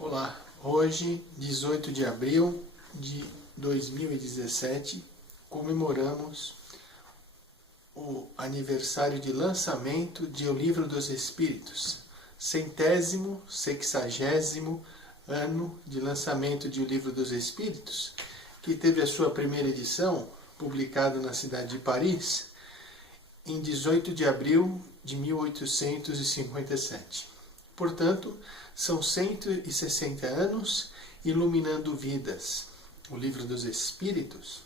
Olá, hoje, 18 de abril de 2017, comemoramos o aniversário de lançamento de O Livro dos Espíritos, 160º ano de lançamento de O Livro dos Espíritos, que teve a sua primeira edição publicada na cidade de Paris em 18 de abril de 1857. Portanto, são 160 anos iluminando vidas. O Livro dos Espíritos,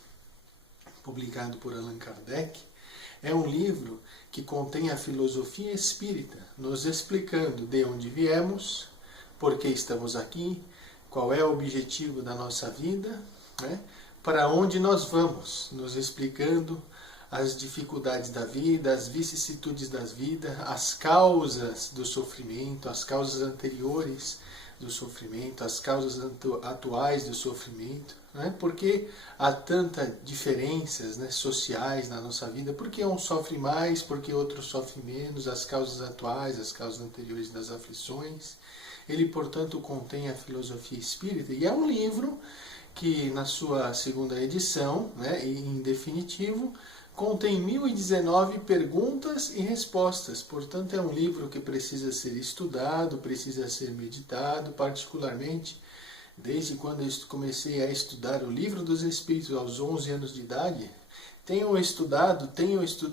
publicado por Allan Kardec, é um livro que contém a filosofia espírita, nos explicando de onde viemos, por que estamos aqui, qual é o objetivo da nossa vida, para onde nós vamos, nos explicando as dificuldades da vida, as vicissitudes da vida, as causas do sofrimento, as causas anteriores do sofrimento, as causas atuais do sofrimento, porque há tantas diferenças sociais na nossa vida, porque um sofre mais, porque outro sofre menos, as causas atuais, as causas anteriores das aflições. Ele, portanto, contém a filosofia espírita e é um livro que, na sua segunda edição, e em definitivo, contém 1019 perguntas e respostas. Portanto, é um livro que precisa ser estudado, precisa ser meditado, particularmente desde quando eu comecei a estudar o Livro dos Espíritos aos 11 anos de idade. Tenho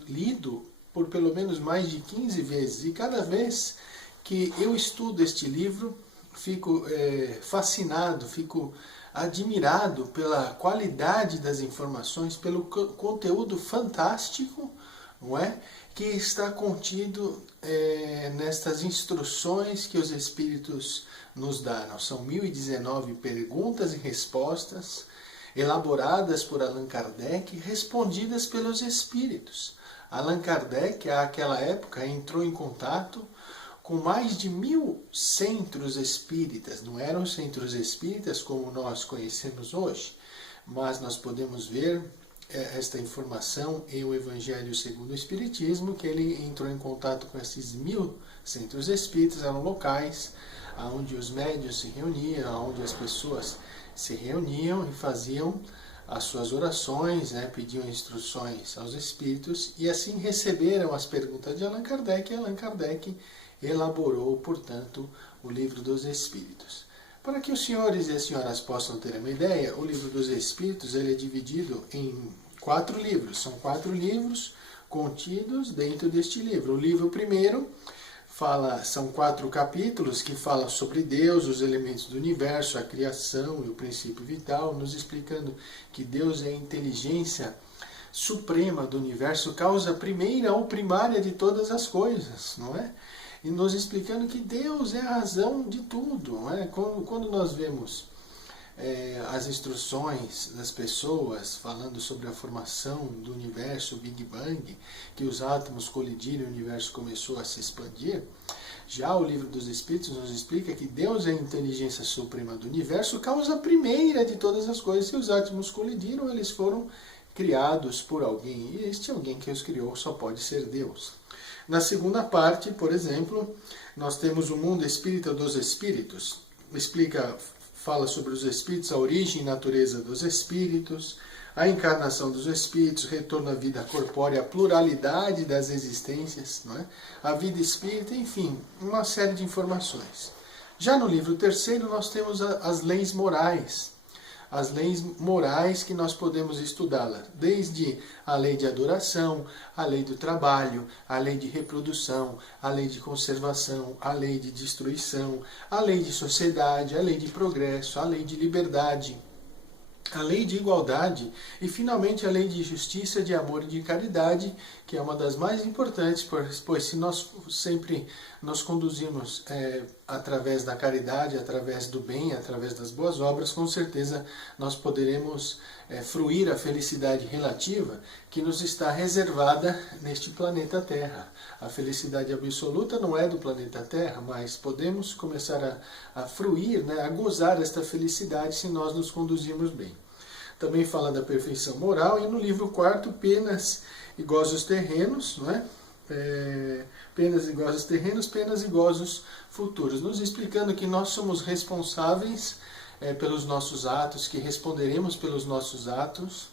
lido por pelo menos mais de 15 vezes, e cada vez que eu estudo este livro, fico fascinado, fico admirado pela qualidade das informações, pelo conteúdo fantástico, não é? Que está contido nestas instruções que os Espíritos nos dão. São 1019 perguntas e respostas elaboradas por Allan Kardec, respondidas pelos Espíritos. Allan Kardec, àquela época, entrou em contato com mais de 1000 centros espíritas. Não eram centros espíritas como nós conhecemos hoje, mas nós podemos ver esta informação em O Evangelho segundo o Espiritismo, que ele entrou em contato com esses 1000 centros espíritas. Eram locais onde os médiuns se reuniam, onde as pessoas se reuniam e faziam as suas orações, pediam instruções aos espíritos, e assim receberam as perguntas de Allan Kardec, e Allan Kardec elaborou, portanto, o Livro dos Espíritos. Para que os senhores e as senhoras possam ter uma ideia, o Livro dos Espíritos ele é dividido em 4 livros. São 4 livros contidos dentro deste livro. O livro primeiro são 4 capítulos que falam sobre Deus, os elementos do universo, a criação e o princípio vital, nos explicando que Deus é a inteligência suprema do universo, causa primeira ou primária de todas as coisas, não é? E nos explicando que Deus é a razão de tudo. Quando nós vemos as instruções das pessoas falando sobre a formação do universo, o Big Bang, que os átomos colidiram e o universo começou a se expandir, já o Livro dos Espíritos nos explica que Deus é a inteligência suprema do universo, causa primeira de todas as coisas. Se os átomos colidiram, eles foram criados por alguém, e este alguém que os criou só pode ser Deus. Na segunda parte, por exemplo, nós temos o Mundo Espírita dos Espíritos. Fala sobre os espíritos, a origem e natureza dos espíritos, a encarnação dos espíritos, retorno à vida corpórea, a pluralidade das existências, a vida espírita, enfim, uma série de informações. Já no livro terceiro, nós temos as leis morais. As leis morais que nós podemos estudá-las, desde a lei de adoração, a lei do trabalho, a lei de reprodução, a lei de conservação, a lei de destruição, a lei de sociedade, a lei de progresso, a lei de liberdade, a lei de igualdade e, finalmente, a lei de justiça, de amor e de caridade, que é uma das mais importantes, pois se nós sempre nos conduzimos através da caridade, através do bem, através das boas obras, com certeza nós poderemos fruir a felicidade relativa que nos está reservada neste planeta Terra. A felicidade absoluta não é do planeta Terra, mas podemos começar a fruir, a gozar esta felicidade se nós nos conduzirmos bem. Também fala da perfeição moral, e no livro 4, penas e gozos terrenos, penas e gozos terrenos, penas e gozos futuros, nos explicando que nós somos responsáveis pelos nossos atos, que responderemos pelos nossos atos,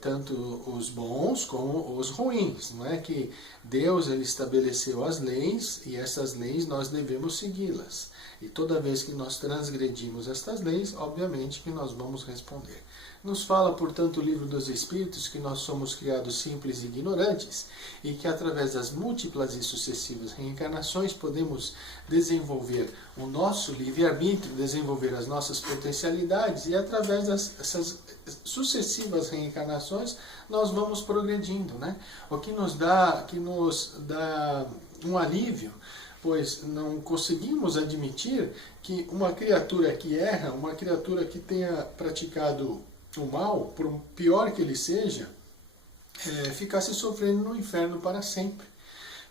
tanto os bons como os ruins. Não é que Deus ele estabeleceu as leis e essas leis nós devemos segui-las. E toda vez que nós transgredimos estas leis, obviamente que nós vamos responder. Nos fala, portanto, o Livro dos Espíritos que nós somos criados simples e ignorantes e que através das múltiplas e sucessivas reencarnações podemos desenvolver o nosso livre-arbítrio, desenvolver as nossas potencialidades e através dessas sucessivas reencarnações nós vamos progredindo, né? O que nos dá um alívio, pois não conseguimos admitir que uma criatura que erra, uma criatura que tenha praticado o mal, por pior que ele seja, ficasse sofrendo no inferno para sempre.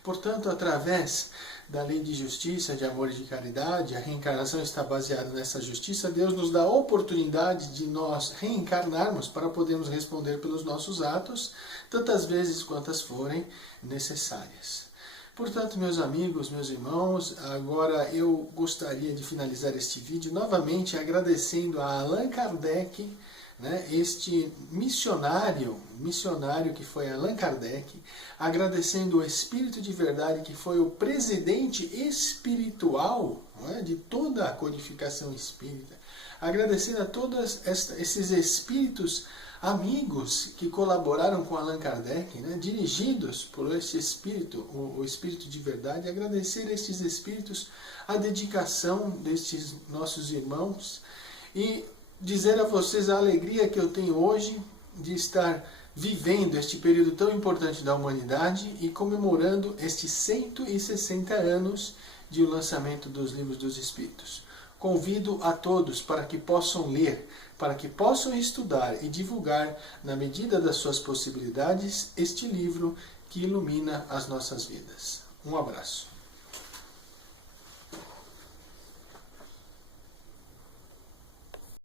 Portanto, através da lei de justiça, de amor e de caridade, a reencarnação está baseada nessa justiça, Deus nos dá a oportunidade de nós reencarnarmos para podermos responder pelos nossos atos, tantas vezes quantas forem necessárias. Portanto, meus amigos, meus irmãos, agora eu gostaria de finalizar este vídeo novamente agradecendo a Allan Kardec, né, este missionário que foi Allan Kardec, agradecendo o Espírito de Verdade, que foi o presidente espiritual, né, de toda a codificação espírita, agradecendo a todos esses espíritos amigos que colaboraram com Allan Kardec, né, dirigidos por esse Espírito, o Espírito de Verdade, agradecer a esses Espíritos a dedicação destes nossos irmãos e dizer a vocês a alegria que eu tenho hoje de estar vivendo este período tão importante da humanidade e comemorando estes 160 anos de o lançamento dos Livros dos Espíritos. Convido a todos para que possam ler, para que possam estudar e divulgar, na medida das suas possibilidades, este livro que ilumina as nossas vidas. Um abraço.